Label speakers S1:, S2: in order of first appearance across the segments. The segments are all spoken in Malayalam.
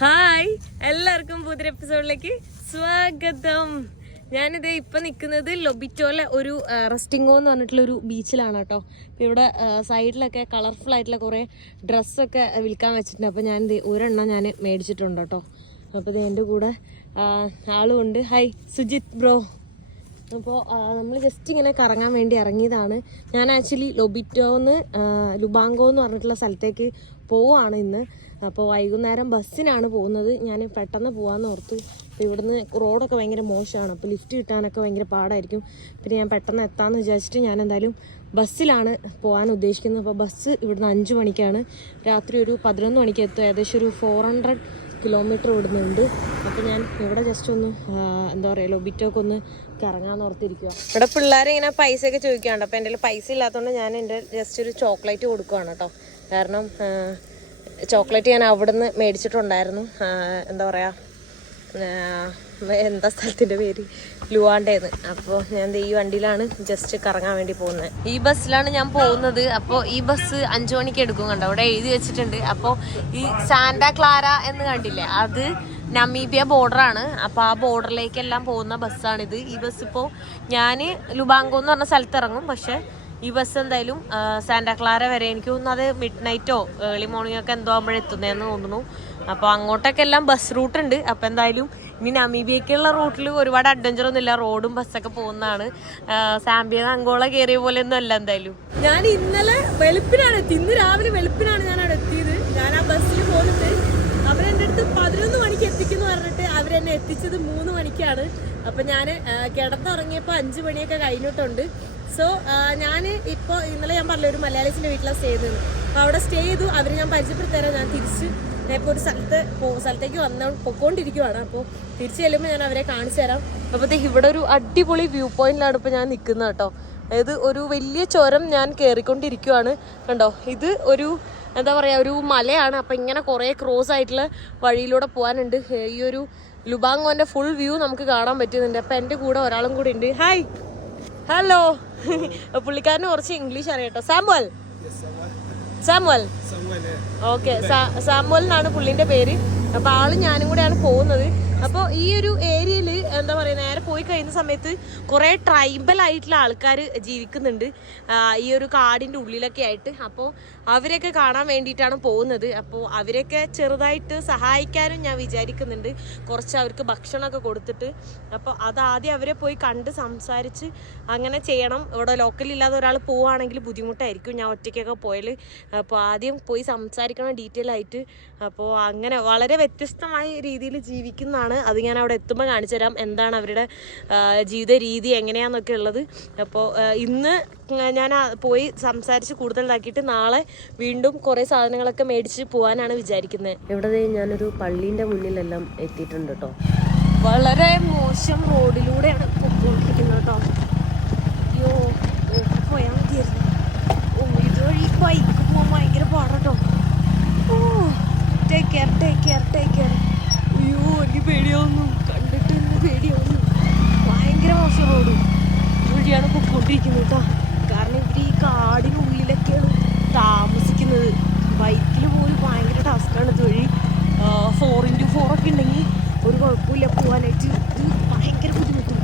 S1: ഹായ്. എല്ലാവർക്കും പുതിയ എപ്പിസോഡിലേക്ക് സ്വാഗതം. ഞാനിത് ഇപ്പം നിൽക്കുന്നത് ലൊബിറ്റോലെ ഒരു റെസ്റ്റിംഗോ എന്ന് പറഞ്ഞിട്ടുള്ള ഒരു ബീച്ചിലാണ് കേട്ടോ. ഇപ്പം ഇവിടെ സൈഡിലൊക്കെ കളർഫുൾ ആയിട്ടുള്ള കുറേ ഡ്രസ്സൊക്കെ വിൽക്കാൻ വെച്ചിട്ടുണ്ട്. അപ്പോൾ ഞാനിത് ഒരെണ്ണം ഞാൻ മേടിച്ചിട്ടുണ്ട് കേട്ടോ. അപ്പോൾ ഇത് എന്റെ കൂടെ ആളുമുണ്ട് ഹായ് സുജിത് ബ്രോ. അപ്പോൾ നമ്മൾ ജസ്റ്റ് ഇങ്ങനെ കറങ്ങാൻ വേണ്ടി ഇറങ്ങിയതാണ്. ഞാൻ ആക്ച്വലി ലൊബിറ്റോന്ന് ലുബാങ്കോ എന്ന് പറഞ്ഞിട്ടുള്ള സ്ഥലത്തേക്ക് പോവുകയാണ് ഇന്ന്. അപ്പോൾ വൈകുന്നേരം ബസ്സിനാണ് പോകുന്നത്. ഞാൻ പെട്ടെന്ന് പോകാമെന്ന് ഓർത്ത് അപ്പോൾ ഇവിടുന്ന് റോഡൊക്കെ ഭയങ്കര മോശമാണ്. അപ്പോൾ ലിഫ്റ്റ് കിട്ടാനൊക്കെ ഭയങ്കര പാടായിരിക്കും. പിന്നെ ഞാൻ പെട്ടെന്ന് എത്താമെന്ന് വിചാരിച്ചിട്ട് ഞാൻ എന്തായാലും ബസ്സിലാണ് പോകാൻ ഉദ്ദേശിക്കുന്നത്. അപ്പോൾ ബസ് ഇവിടുന്ന് അഞ്ച് മണിക്കാണ്. രാത്രി ഒരു പതിനൊന്ന് മണിക്ക് എത്തും. ഏകദേശം ഒരു ഫോർ ഹൺഡ്രഡ് കിലോമീറ്റർ ഇവിടുന്നുണ്ട്. അപ്പോൾ ഞാൻ ഇവിടെ ജസ്റ്റ് ഒന്ന് എന്താ പറയുക ലൊബിറ്റോക്ക് ഒന്ന് കറങ്ങാൻ ഓർത്തിരിക്കുക ഇവിടെ പിള്ളേരെ ഇങ്ങനെ പൈസ ഒക്കെ ചോദിക്കാണ്ട് അപ്പോൾ എന്റെ പൈസ ഇല്ലാത്തതുകൊണ്ട് ഞാൻ എന്റെ ജസ്റ്റ് ഒരു ചോക്ലേറ്റ് കൊടുക്കുകയാണ് കേട്ടോ. കാരണം ചോക്ലേറ്റ് ഞാൻ അവിടുന്ന് മേടിച്ചിട്ടുണ്ടായിരുന്നു. എന്താ പറയുക എന്താ സ്ഥലത്തിന്റെ പേര്? ലുവാണ്ടേന്ന്. അപ്പോൾ ഞാൻ ഈ വണ്ടിയിലാണ് ജസ്റ്റ് കറങ്ങാൻ വേണ്ടി പോകുന്നത് ഈ ബസ്സിലാണ് ഞാൻ പോകുന്നത്. അപ്പോൾ ഈ ബസ് അഞ്ചു മണിക്ക് എടുക്കും കണ്ടോ? അവിടെ എഴുതി വെച്ചിട്ടുണ്ട്. അപ്പോൾ ഈ സാന്റ ക്ലാര എന്ന് കണ്ടില്ലേ? അത് നമീബിയ ബോർഡറാണ് അപ്പോൾ ആ ബോർഡറിലേക്കെല്ലാം പോകുന്ന ബസ്സാണിത്. ഈ ബസ് ഇപ്പോൾ ഞാൻ ലുബാങ്കോ എന്ന് പറഞ്ഞ സ്ഥലത്ത് ഇറങ്ങും. പക്ഷേ ഈ ബസ് എന്തായാലും ആ, സാന്റാ ക്ലാര വരെ എനിക്ക് തോന്നുന്നു അത് മിഡ് നൈറ്റോ ഏർലി മോർണിംഗ് ഒക്കെ എന്തോ ആകുമ്പോഴേ എത്തുന്നതെന്ന് തോന്നുന്നു. അപ്പോൾ അങ്ങോട്ടൊക്കെ എല്ലാം ബസ് റൂട്ട് ഉണ്ട്. അപ്പോൾ എന്തായാലും ഇനി നമീബിയക്കുള്ള റൂട്ടിൽ ഒരുപാട് അഡ്വഞ്ചർ ഒന്നും ഇല്ല റോഡും ബസ്സൊക്കെ പോകുന്നതാണ്. സാമ്പിയ അങ്കോള കയറിയ പോലെ ഒന്നും അല്ല എന്തായാലും. ഞാൻ ഇന്നലെ വെളുപ്പിനാണ് എത്തി. ഇന്ന് രാവിലെ വെളുപ്പിനാണ് ഞാൻ അവിടെ എത്തിയത്. ഞാൻ ആ ബസ്സിൽ പോകുന്നത് അവരെന്റെ അടുത്ത് പതിനൊന്ന് മണിക്ക് എത്തിക്കുന്നു പറഞ്ഞിട്ട് അവരെന്നെ എത്തിച്ചത് മൂന്ന് മണിക്കാണ്. അപ്പം ഞാൻ കിടന്നുറങ്ങിയപ്പോൾ അഞ്ച് മണിയൊക്കെ കഴിഞ്ഞിട്ടുണ്ട്. സോ ഞാൻ ഇപ്പോൾ ഇന്നലെ ഞാൻ പറഞ്ഞ ഒരു മലയാളീസിന്റെ വീട്ടിലാണ് സ്റ്റേ ചെയ്തത്. അപ്പോൾ അവിടെ സ്റ്റേ ചെയ്തു അവർ ഞാൻ പരിചയപ്പെടുത്തരാം ഞാൻ തിരിച്ച് ഇപ്പോൾ ഒരു സ്ഥലത്ത് സ്ഥലത്തേക്ക് വന്ന പൊക്കോണ്ടിരിക്കുവാണ്. അപ്പോൾ തിരിച്ചു ചെല്ലുമ്പോൾ ഞാൻ അവരെ കാണിച്ചു തരാം. അപ്പോൾ ഇവിടെ ഒരു അടിപൊളി വ്യൂ പോയിന്റിലാണ് ഇപ്പോൾ ഞാൻ നിൽക്കുന്നത് കേട്ടോ. അതായത് ഒരു വലിയ ചുരം ഞാൻ കയറിക്കൊണ്ടിരിക്കുവാണ് കണ്ടോ? ഇത് ഒരു എന്താ പറയുക ഒരു മലയാണ്. അപ്പം ഇങ്ങനെ കുറേ ക്രോസ് ആയിട്ടുള്ള വഴിയിലൂടെ പോകാനുണ്ട് ഈ ഒരു ലുബാങ്കോന്റെ ഫുൾ വ്യൂ നമുക്ക് കാണാൻ പറ്റുന്നുണ്ട്. അപ്പം എന്റെ കൂടെ ഒരാളും കൂടി ഉണ്ട്. ഹായ് ഹലോ പുള്ളിക്കാരന് കുറച്ച് ഇംഗ്ലീഷ് അറിയാട്ടോ സാമുവൽ സാമുവൽ ഓക്കെ സാമുവൽ എന്നാണ് പുള്ളിന്റെ പേര്. അപ്പൊ ആൾ ഞാനും കൂടെയാണ് പോകുന്നത്. അപ്പോൾ ഈ ഒരു ഏരിയയിൽ എന്താ പറയുക നേരെ പോയി കഴിയുന്ന സമയത്ത് കുറേ ട്രൈബൽ ആയിട്ടുള്ള ആൾക്കാർ ജീവിക്കുന്നുണ്ട്. ഈ ഒരു കാടിന്റെ ഉള്ളിലൊക്കെ ആയിട്ട്. അപ്പോൾ അവരെയൊക്കെ കാണാൻ വേണ്ടിയിട്ടാണ് പോകുന്നത്. അപ്പോൾ അവരെയൊക്കെ ചെറുതായിട്ട് സഹായിക്കാനും ഞാൻ വിചാരിക്കുന്നുണ്ട്. കുറച്ച് അവർക്ക് ഭക്ഷണമൊക്കെ കൊടുത്തിട്ട്. അപ്പോൾ അതാദ്യം അവരെ പോയി കണ്ട് സംസാരിച്ച് അങ്ങനെ ചെയ്യണം. ഇവിടെ ലോക്കലില്ലാതെ ഒരാൾ പോവുകയാണെങ്കിൽ ബുദ്ധിമുട്ടായിരിക്കും. ഞാൻ ഒറ്റയ്ക്കൊക്കെ പോയാൽ അപ്പോൾ ആദ്യം പോയി സംസാരിക്കണം ഡീറ്റെയിൽ ആയിട്ട്. അപ്പോൾ അങ്ങനെ വളരെ വ്യത്യസ്തമായ രീതിയിൽ ജീവിക്കുന്നതാണ് അത് ഞാൻ അവിടെ എത്തുമ്പോൾ കാണിച്ചു തരാം. എന്താണ് അവരുടെ ജീവിത രീതി എങ്ങനെയാണെന്നൊക്കെ ഉള്ളത്. അപ്പോൾ ഇന്ന് ഞാൻ പോയി സംസാരിച്ച് കൂടുതലാക്കിയിട്ട് നാളെ വീണ്ടും കുറേ സാധനങ്ങളൊക്കെ മേടിച്ച് പോകാനാണ് വിചാരിക്കുന്നത് ഇവിടെ ഞാനൊരു പള്ളീന്റെ മുന്നിലെല്ലാം എത്തിയിട്ടുണ്ട് കേട്ടോ വളരെ മോശം റോഡിലൂടെയാണ് പൊക്കോണ്ടിരിക്കുന്നത് കേട്ടോ അയ്യോ ഓ, പോയാൽ മതിയായിരുന്നു ഓ ഇതുവഴി ബൈക്ക് പോകാൻ ഭയങ്കര പാടാട്ടോ ഓ take care take care take care അയ്യോ എനിക്ക് പേടിയാവുന്നു കണ്ടിട്ട് എന്നെ പേടിയാവുന്നു ഭയങ്കര മോശം റോഡ് പൊക്കോണ്ടിരിക്കുന്നത് കേട്ടോ കാരണം ഇവർ ഈ കാടിനുള്ളിലൊക്കെയാണ് താമസിക്കുന്നത്. ബൈക്കിൽ പോലും ഭയങ്കര ടാസ്ക്കാണ് ഇതുവഴി ഫോർ ഇന്റു ഒക്കെ ഉണ്ടെങ്കിൽ ഒരു കുഴപ്പമില്ല. പോകാനായിട്ട് ഇത് ഭയങ്കര ബുദ്ധിമുട്ടും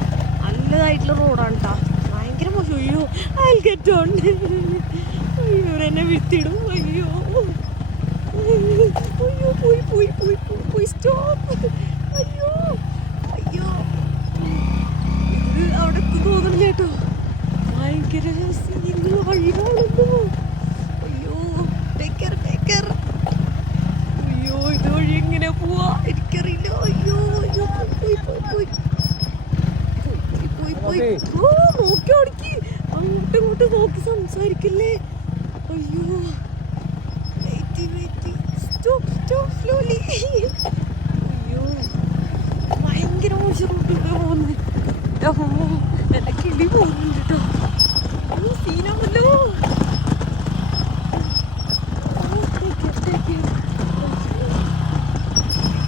S1: നല്ലതായിട്ടുള്ള റോഡാണ് കേട്ടോ ഭയങ്കര മോശം. അയ്യോ അയൽക്കറ്റുണ്ട് അയ്യോ എന്നെ വിത്തിടും അയ്യോ. അയ്യോ പോയി പോയി പോയി പോയി പോയി. സ്റ്റോപ്പ് അയ്യോ. അയ്യോ. ഇത് അവിടെ തോന്നുന്നില്ല കേട്ടോ ഭയങ്കര സീനുള്ള വഴികളാണെന്നോ അയ്യോ ബേക്കർ ബേക്കർ അയ്യോ ഇതുവഴി എങ്ങനെ പോവാ എനിക്കറിയില്ല അയ്യോ അയ്യോ പോയി പോയി പോയി പോയി പോയി ഓ നോക്കി ഓടിക്ക് അങ്ങോട്ടും ഇങ്ങോട്ടും നോക്കി സംസാരിക്കില്ലേ അയ്യോ wait wait stop stop slowly അയ്യോ ഭയങ്കര മോശം റൂട്ടിലൂടെ പോകുന്നത് എന്റെ കിളി പോകുന്നുണ്ട് കേട്ടോ. അയ്യോ സീനാണല്ലോ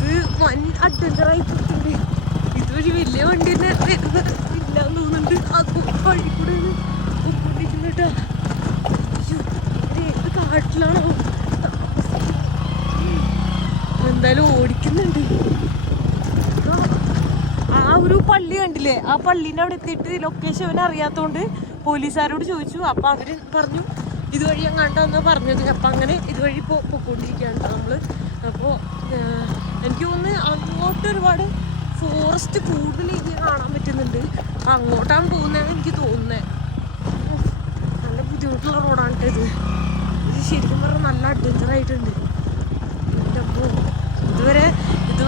S1: ഇത് വൻ അഡ്വഞ്ചർ ആയിട്ടുണ്ട് ഇതൊരു വലിയ വണ്ടി തന്നെ വരുന്നത് ഇല്ലാന്ന് തോന്നുന്നുണ്ട് അത് വഴി കൂടെ പൊക്കോണ്ടിരിക്കുന്നു കേട്ടോ ഏത് കാട്ടിലാണോ എന്താ എന്തായാലും ഓടിക്കുന്നുണ്ട് ഒരു പള്ളി കണ്ടില്ലേ? ആ പള്ളീന്റെ അവിടെ എത്തിയിട്ട് ലൊക്കേഷൻ അവൻ അറിയാത്തോണ്ട് പോലീസുകാരോട് ചോദിച്ചു. അപ്പൊ അവർ പറഞ്ഞു ഇതുവഴി എങ്ങാണ്ടാന്ന് പറഞ്ഞത്. അപ്പൊ അങ്ങനെ ഇതുവഴി പോ പൊക്കോണ്ടിരിക്കുകയാണ് നമ്മൾ അപ്പോൾ എനിക്ക് തോന്നുന്നു അങ്ങോട്ട് ഒരുപാട് ഫോറസ്റ്റ് കൂടുതൽ എനിക്ക് കാണാൻ പറ്റുന്നുണ്ട്. അങ്ങോട്ടാണ് പോകുന്നതെന്ന് എനിക്ക് തോന്നുന്നത് നല്ല ബുദ്ധിമുട്ടുള്ള റോഡാണ് കേട്ടത് ഇത്. ശരിക്കും പറഞ്ഞാൽ നല്ല അഡ്വഞ്ചർ ആയിട്ടുണ്ട്. എന്റെ ഇതുവരെ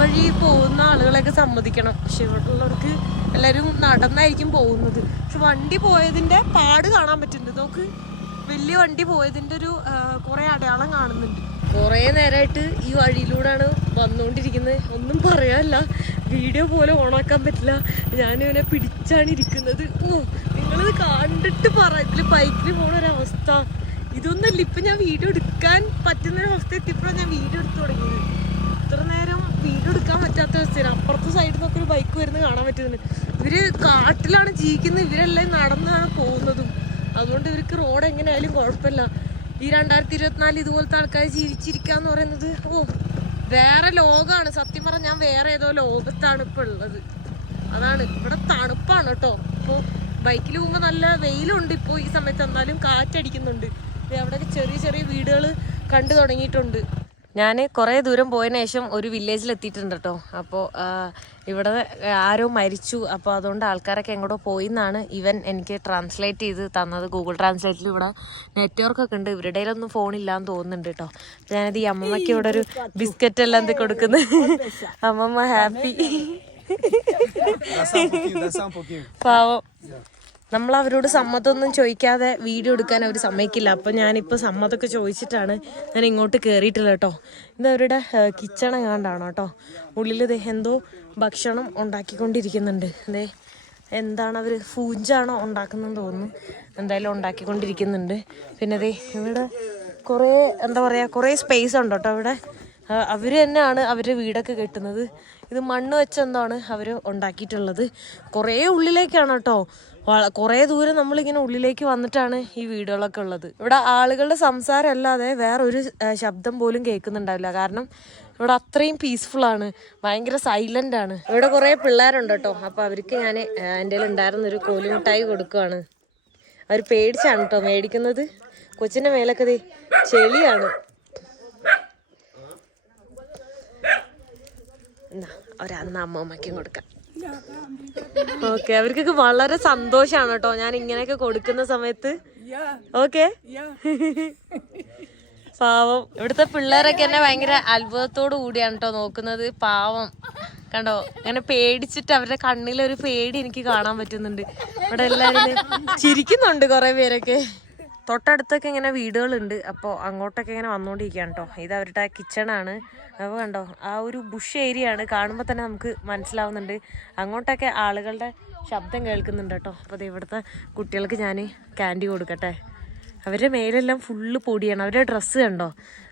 S1: ഇതുവഴി പോകുന്ന ആളുകളെയൊക്കെ സമ്മതിക്കണം. പക്ഷെ ഇവിടെയുള്ളവർക്ക് എല്ലാവരും നടന്നായിരിക്കും പോകുന്നത്. പക്ഷെ വണ്ടി പോയതിന്റെ പാട് കാണാൻ പറ്റുന്നുണ്ട്. നോക്ക് വലിയ വണ്ടി പോയതിന്റെ ഒരു കുറേ അടയാളം കാണുന്നുണ്ട്. കുറേ നേരമായിട്ട് ഈ വഴിയിലൂടെയാണ് വന്നുകൊണ്ടിരിക്കുന്നത്. ഒന്നും പറയാനല്ല. വീഡിയോ പോലെ ഓണാക്കാൻ പറ്റില്ല. ഞാനിവനെ പിടിച്ചാണ് ഇരിക്കുന്നത്. ഓ നിങ്ങളിത് കണ്ടിട്ട് പറ. ബൈക്കിൽ പോണ ഒരവസ്ഥ ഇതൊന്നുമല്ല ഇപ്പം ഞാൻ വീഡിയോ എടുക്കാൻ പറ്റുന്ന ഒരു അവസ്ഥ എത്തിയപ്പോഴാണ് ഞാൻ വീഡിയോ എടുത്തു തുടങ്ങിയത്. ഇത്ര നേരം വീഡിയോ എടുക്കാൻ പറ്റാത്ത അവസ്ഥയാണ്. അപ്പുറത്തെ സൈഡിൽ നിന്നൊക്കെ ഒരു ബൈക്ക് വരുന്നത് കാണാൻ പറ്റുന്നുണ്ട്. ഇവർ കാട്ടിലാണ് ജീവിക്കുന്നത്. ഇവരെല്ലാം നടന്നാണ് പോകുന്നതും. അതുകൊണ്ട് ഇവർക്ക് റോഡ് എങ്ങനെയായാലും കുഴപ്പമില്ല. ഈ രണ്ടായിരത്തി ഇരുപത്തിനാല് ഇതുപോലത്തെ ആൾക്കാർ ജീവിച്ചിരിക്കാന്ന് പറയുന്നത് ഓ വേറെ ലോകമാണ് സത്യം പറഞ്ഞാൽ ഞാൻ വേറെ ഏതോ ലോകത്താണ് ഇപ്പൊ ഉള്ളത്. അതാണ്. ഇവിടെ തണുപ്പാണ് കേട്ടോ. ഇപ്പോൾ ബൈക്കിൽ പോകുമ്പോൾ നല്ല വെയിലുണ്ട്. ഇപ്പോൾ ഈ സമയത്ത് എന്നാലും കാറ്റടിക്കുന്നുണ്ട്. അവിടെ ചെറിയ ചെറിയ വീടുകൾ കണ്ടു തുടങ്ങിയിട്ടുണ്ട്. ഞാൻ കുറേ ദൂരം പോയതിന് ശേഷം ഒരു വില്ലേജിൽ എത്തിയിട്ടുണ്ട് കേട്ടോ അപ്പോൾ ഇവിടെ ആരോ മരിച്ചു. അപ്പോൾ അതുകൊണ്ട് ആൾക്കാരൊക്കെ എങ്ങോട്ടോ പോയി എന്നാണ് ഇവൻ എനിക്ക് ട്രാൻസ്ലേറ്റ് ചെയ്ത് തന്നത്. ഗൂഗിൾ ട്രാൻസ്ലേറ്റിൽ ഇവിടെ നെറ്റ്വർക്ക് ഒക്കെ ഉണ്ട്. ഇവരുടെ ഒന്നും ഫോണില്ലാന്ന് തോന്നുന്നുണ്ട് കേട്ടോ. ഞാനത് ഈ അമ്മമ്മയ്ക്ക് ഇവിടെ ഒരു ബിസ്ക്കറ്റ് എല്ലാം എന്ത് കൊടുക്കുന്നത് അമ്മമ്മ ഹാപ്പി പാവം. നമ്മൾ അവരോട് സമ്മതമൊന്നും ചോദിക്കാതെ വീഡിയോ എടുക്കാൻ അവർ സമ്മതിക്കില്ല. അപ്പം ഞാനിപ്പോൾ സമ്മതമൊക്കെ ചോദിച്ചിട്ടാണ് ഞാൻ ഇങ്ങോട്ട് കയറിയിട്ടില്ല കേട്ടോ. ഇത് അവരുടെ എങ്ങാണ്ടാണ് കേട്ടോ. ഉള്ളിൽ ദേ എന്തോ ഭക്ഷണം ഉണ്ടാക്കിക്കൊണ്ടിരിക്കുന്നുണ്ട്. ദേ എന്താണ് അവർ ഫൂജാണോ ഉണ്ടാക്കുന്നതെന്ന് തോന്നുന്നു. എന്തായാലും ഉണ്ടാക്കിക്കൊണ്ടിരിക്കുന്നുണ്ട്. പിന്നെ ദേ ഇവിടെ കുറേ എന്താ പറയുക കുറേ സ്പേസ് ഉണ്ട് കേട്ടോ ഇവിടെ അവർ തന്നെയാണ് അവരുടെ വീടൊക്കെ കെട്ടുന്നത്. ഇത് മണ്ണ് വെച്ചെന്താണ് അവർ ഉണ്ടാക്കിയിട്ടുള്ളത്. കുറേ ഉള്ളിലേക്കാണ് കേട്ടോ. കുറേ ദൂരം നമ്മളിങ്ങനെ ഉള്ളിലേക്ക് വന്നിട്ടാണ് ഈ വീടുകളൊക്കെ ഉള്ളത്. ഇവിടെ ആളുകളുടെ സംസാരം അല്ലാതെ വേറൊരു ശബ്ദം പോലും കേൾക്കുന്നുണ്ടാവില്ല. കാരണം ഇവിടെ അത്രയും ആണ്. ഭയങ്കര സൈലന്റ് ആണ്. ഇവിടെ കുറേ പിള്ളേരുണ്ട് കേട്ടോ. അപ്പൊ അവർക്ക് ഞാൻ എന്റെ ഉണ്ടായിരുന്ന ഒരു കോലിമിഠായി കൊടുക്കുവാണ്. അവർ പേടിച്ചാണ് കേട്ടോ മേടിക്കുന്നത്. കൊച്ചിന്റെ മേലൊക്കെ ചെളിയാണ്. എന്നാ ഒരന്ന് അമ്മമ്മയ്ക്കും കൊടുക്കാം. ഓക്കെ അവർക്കൊക്കെ വളരെ സന്തോഷാണ് കേട്ടോ. ഞാൻ ഇങ്ങനെയൊക്കെ കൊടുക്കുന്ന സമയത്ത്. ഓക്കെ. പാവം. ഇവിടുത്തെ പിള്ളേരൊക്കെ എന്നെ ഭയങ്കര അത്ഭുതത്തോടു കൂടിയാണ് കേട്ടോ നോക്കുന്നത്. പാവം. കണ്ടോ? അങ്ങനെ പേടിച്ചിട്ട് അവരുടെ കണ്ണിലൊരു പേടി എനിക്ക് കാണാൻ പറ്റുന്നുണ്ട്. ഇവിടെ എല്ലാവരും ചിരിക്കുന്നുണ്ട് കുറെ പേരൊക്കെ. തൊട്ടടുത്തൊക്കെ ഇങ്ങനെ വീടുകളുണ്ട്. അപ്പോൾ അങ്ങോട്ടൊക്കെ ഇങ്ങനെ വന്നുകൊണ്ടിരിക്കുകയാണ് കേട്ടോ ഇത് അവരുടെ കിച്ചണാണ് അപ്പോൾ കണ്ടോ ആ ഒരു ബുഷ് ഏരിയ ആണ് കാണുമ്പോൾ തന്നെ നമുക്ക് മനസ്സിലാവുന്നുണ്ട്. അങ്ങോട്ടൊക്കെ ആളുകളുടെ ശബ്ദം കേൾക്കുന്നുണ്ട് കേട്ടോ അപ്പോൾ ഇവിടുത്തെ കുട്ടികൾക്ക് ഞാൻ ക്യാൻഡി കൊടുക്കട്ടെ. അവരുടെ മേലെല്ലാം ഫുള്ള് പൊടിയാണ്. അവരുടെ ഡ്രസ്സ് കണ്ടോ?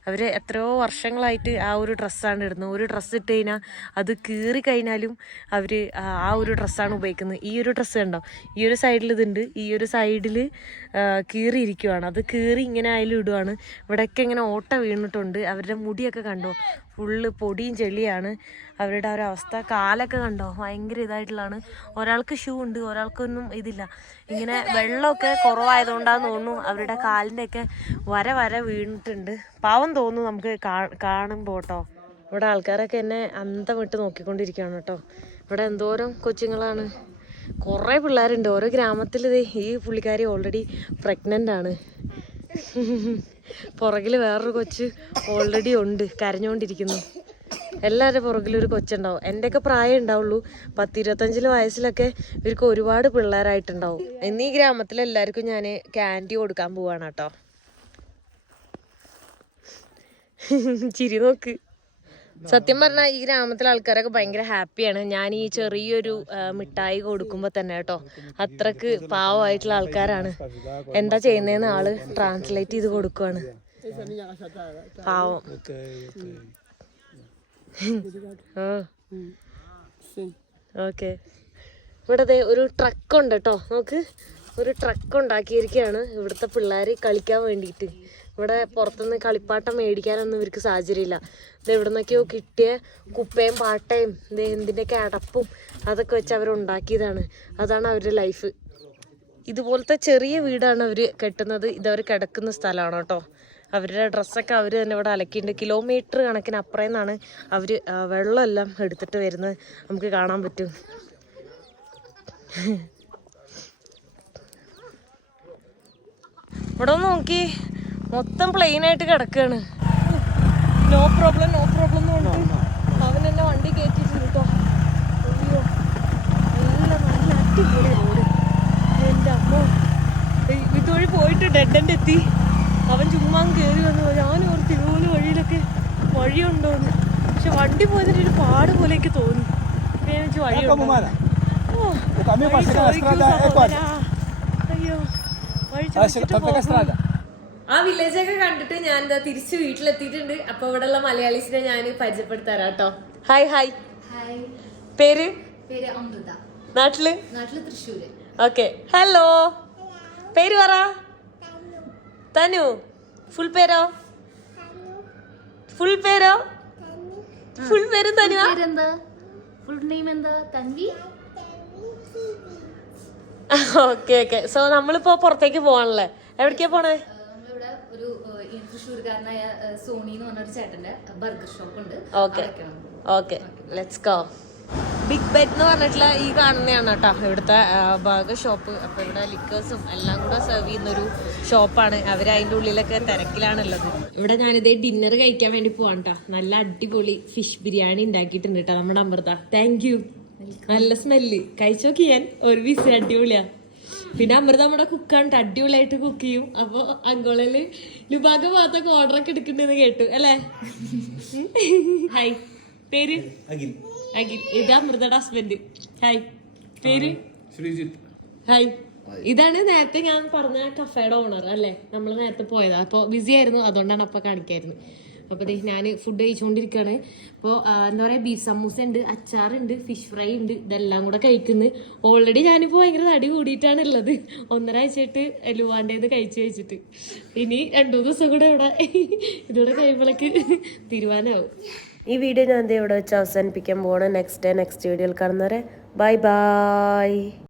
S1: അവർ എത്രയോ വർഷങ്ങളായിട്ട് ആ ഒരു ഡ്രസ്സാണ് ഇടുന്നത്. ഒരു ഡ്രസ്സ് ഇട്ട് കഴിഞ്ഞാൽ അത് കീറി കഴിഞ്ഞാലും അവർ ആ ഒരു ഡ്രസ്സാണ് ഉപയോഗിക്കുന്നത്. ഈ ഒരു ഡ്രസ്സ് കണ്ടോ? ഈ ഒരു സൈഡിൽ ഇതുണ്ട്. ഈ ഒരു സൈഡിൽ കീറിയിരിക്കുവാണ്. അത് കീറി ഇങ്ങനെ ആയാലും ഇടുവാണ്. ഇവിടെയൊക്കെ ഇങ്ങനെ ഓട്ട വീണിട്ടുണ്ട്. അവരുടെ മുടിയൊക്കെ കണ്ടോ? ഫുള്ള് പൊടിയും ചെളിയാണ്. അവരുടെ ഒരു അവസ്ഥ. കാലൊക്കെ കണ്ടോ? ഭയങ്കര ഇതായിട്ടുള്ളതാണ്. ഒരാൾക്ക് ഷൂ ഉണ്ട് ഒരാൾക്കൊന്നും ഇതില്ല. ഇങ്ങനെ വെള്ളമൊക്കെ കുറവായതുകൊണ്ടാന്ന് തോന്നുന്നു അവരുടെ കാലിന്റെ ഒക്കെ വര വര വീണിട്ടുണ്ട്. പാവം തോന്നുന്നു നമുക്ക് കാണുമ്പോൾ കേട്ടോ ഇവിടെ ആൾക്കാരൊക്കെ എന്നെ അന്തം വിട്ട് നോക്കിക്കൊണ്ടിരിക്കുകയാണ് കേട്ടോ. ഇവിടെ എന്തോരം കൊച്ചുങ്ങളാണ്. കുറേ പിള്ളേരുണ്ട്. ഓരോ ഗ്രാമത്തിൽ ഈ പുള്ളിക്കാരി ഓൾറെഡി പ്രഗ്നന്റ് ആണ്. പുറകിൽ വേറൊരു കൊച്ച് ഓൾറെഡി ഉണ്ട്. കരഞ്ഞുകൊണ്ടിരിക്കുന്നു എല്ലാവരുടെ പുറകിലും ഒരു കൊച്ചുണ്ടാവും. എന്റെയൊക്കെ പ്രായം ഉണ്ടാവുള്ളൂ. പത്തിരുപത്തഞ്ചിൽ വയസ്സിലൊക്കെ ഇവർക്ക് ഒരുപാട് പിള്ളേരായിട്ടുണ്ടാവും. എന്നീ ഗ്രാമത്തിലെല്ലാവർക്കും ഞാൻ ക്യാൻഡി കൊടുക്കാൻ പോവാണ് കേട്ടോ. ചിരി നോക്ക്. സത്യം പറഞ്ഞാൽ ഈ ഗ്രാമത്തിലെ ആൾക്കാരൊക്കെ ഭയങ്കര ഹാപ്പിയാണ്. ഞാൻ ഈ ചെറിയൊരു മിഠായി കൊടുക്കുമ്പോൾ തന്നെ കേട്ടോ അത്രയ്ക്ക് പാവമായിട്ടുള്ള ആൾക്കാരാണ്. എന്താ ചെയ്യുന്നതെന്ന് ആൾ ട്രാൻസ്ലേറ്റ് ചെയ്ത് കൊടുക്കുവാണ്. പാവം. ഓക്കെ. ഇവിടെ ഒരു ട്രക്ക് ഉണ്ട് കേട്ടോ നോക്ക്. ഒരു ട്രക്ക് ഉണ്ടാക്കിയിരിക്കുകയാണ് ഇവിടുത്തെ പിള്ളേർ കളിക്കാൻ വേണ്ടിയിട്ട്. ഇവിടെ പുറത്തുനിന്ന് കളിപ്പാട്ടം മേടിക്കാനൊന്നും ഇവർക്ക് സാഹചര്യമില്ല. ഇത് എവിടെ നിന്നൊക്കെയോ കിട്ടിയ കുപ്പയും പാട്ടയും എന്തിന്റെയൊക്കെ അടപ്പും അതൊക്കെ വെച്ച് അവർ ഉണ്ടാക്കിയതാണ്. അതാണ് അവരുടെ ലൈഫ്. ഇതുപോലത്തെ ചെറിയ വീടാണ് അവർ കെട്ടുന്നത്. ഇതവർ കിടക്കുന്ന സ്ഥലമാണ് കേട്ടോ. അവരുടെ ഡ്രസ്സൊക്കെ അവർ തന്നെ ഇവിടെ അലക്കിയിട്ടുണ്ട്. കിലോമീറ്റർ കണക്കിന് അപ്പുറം നിന്നാണ് അവർ വെള്ളമെല്ലാം എടുത്തിട്ട് വരുന്നത്. നമുക്ക് കാണാൻ പറ്റും. ഇവിടെ നോക്കി. മൊത്തം പ്ലെയിൻ ആയിട്ട് കിടക്കാണ്. നോ പ്രോബ്ലം നോ പ്രോബ്ലം എന്ന് പറഞ്ഞിട്ട് അവൻ എന്നെ വണ്ടി കയറ്റിയിട്ടുണ്ട് കേട്ടോ അയ്യോ നല്ല നല്ല അടിപൊളി റോഡ് എന്റെ അമ്മ. ഇതുവഴി പോയിട്ട് ഡെഡ് എൻഡ് എത്തി. അവൻ ചുമ്മാ കയറി വന്നു ഞാൻ ഒരു ഇതുപോലെ വഴിയിലൊക്കെ വഴിയുണ്ടോന്ന് പക്ഷെ വണ്ടി പോയതിന്റെ ഒരു പാട് പോലെയൊക്കെ തോന്നി. വിചാരിച്ചു വഴിയുണ്ടോ ഓ, വഴി ചോദിക്കൂ സഹോദരാ. അയ്യോ വഴി ചോദിച്ചിട്ട് പോകാം. ആ വില്ലേജ് ഒക്കെ കണ്ടിട്ട് ഞാൻ എന്താ തിരിച്ച് വീട്ടിലെത്തിയിട്ടുണ്ട്. അപ്പൊ ഇവിടെ ഉള്ള മലയാളീസിനെ ഞാൻ പരിചയപ്പെടുത്തരാം കേട്ടോ ഹായ് ഹായ് പേര്?
S2: പേര് അമൃത.
S1: നാട്ടിൽ?
S2: നാട്ടിൽ തൃശ്ശൂര്.
S1: ഓക്കെ ഹലോ പേര് പറ. തനു. ഫുൾ പേരോ? ഫുൾ പേരോ? ഫുൾ പേര് തനുവാ?
S2: പേരെന്താ? ഫുൾ നെയിം എന്താ? തൻവി?
S1: ഓക്കെ ഓക്കെ സോ നമ്മളിപ്പോ പുറത്തേക്ക് പോവാണല്ലേ? എവിടേക്കാ പോണേ?
S2: ഒരു തൃശ്ശൂർക്കാരനായ സോണി എന്ന് പറഞ്ഞൊരു ചേട്ടന്റെ ബർഗർ ഷോപ്പ് ഉണ്ട്
S1: ഓക്കെ
S2: അവിടേക്കാണ്.
S1: Okay. Let's go big bet എന്ന് പറഞ്ഞിട്ടുള്ള ഈ കാണുന്നതാണ് കേട്ടോ. ഇവിടുത്തെ ബർഗർ ഷോപ്പ്. അപ്പോൾ ഇവിടെ ലിക്കേഴ്സും എല്ലാം കൂടെ സെർവ് ചെയ്യുന്ന ഒരു ഷോപ്പാണ്. അവർ അതിന്റെ ഉള്ളിലൊക്കെ തിരക്കിലാണുള്ളത്. ഇവിടെ ഞാനിതേ ഡിന്നർ കഴിക്കാൻ വേണ്ടി പോവാണ് കേട്ടോ നല്ല അടിപൊളി ഫിഷ് ബിരിയാണി ഉണ്ടാക്കിയിട്ടുണ്ട് കേട്ടോ നമ്മുടെ അമൃത. താങ്ക് യു നല്ല സ്മെല്ല് കഴിച്ചോക്കിയാൻ ഞാൻ ഒരു പീസ് അടിപൊളിയാ. പിന്നെ അമൃത നമ്മുടെ കുക്കാണ് ട്ടോ. അടിപൊളിയായിട്ട് കുക്ക് ചെയ്യും. അപ്പൊ അങ്കോളയിൽ ലുബാഗ ഭാഗത്തൊക്കെ ഓർഡർ ഒക്കെ എടുക്കണ്ടെന്ന് കേട്ടു അല്ലേ? ഹായ് പേര്?
S3: അഖിൽ.
S1: അഖിൽ. ഇത് അമൃതയുടെ ഹസ്ബൻഡ് ഹായ് പേര്?
S3: ശ്രീജിത്ത്.
S1: ഹായ് ഇതാണ് നേരത്തെ ഞാൻ പറഞ്ഞ കഫേയുടെ ഓണർ അല്ലേ? നമ്മൾ നേരത്തെ പോയതാ. അപ്പോൾ ബിസി ആയിരുന്നു അതുകൊണ്ടാണ് അപ്പോൾ കാണിക്കായിരുന്നു. അപ്പോൾ ദേ ഞാൻ ഫുഡ് കഴിച്ചുകൊണ്ടിരിക്കുകയാണ് അപ്പോൾ എന്താ പറയുക ബീഫ് സമൂസ ഉണ്ട് അച്ചാറുണ്ട് ഫിഷ് ഫ്രൈ ഉണ്ട് ഇതെല്ലാം കൂടെ കഴിക്കുന്നു. ഓൾറെഡി ഞാനിപ്പോൾ ഭയങ്കര തടി കൂടിയിട്ടാണ് ഉള്ളത് ഒന്നര ആഴ്ചയായിട്ട് ലുവാന്റേത് കഴിച്ച് കഴിച്ചിട്ട്. ഇനി രണ്ടു ദിവസം കൂടെ ഇവിടെ ഇതോടെ കഴിയുമ്പോഴേക്ക് തീരുമാനമാവും ഈ വീഡിയോ ഞാൻ ഇവിടെ വെച്ച് അവസാനിപ്പിക്കാൻ പോകണം നെക്സ്റ്റ് ഡേ നെക്സ്റ്റ് വീഡിയോയിൽ കാണുന്നവരെ ബൈ ബൈ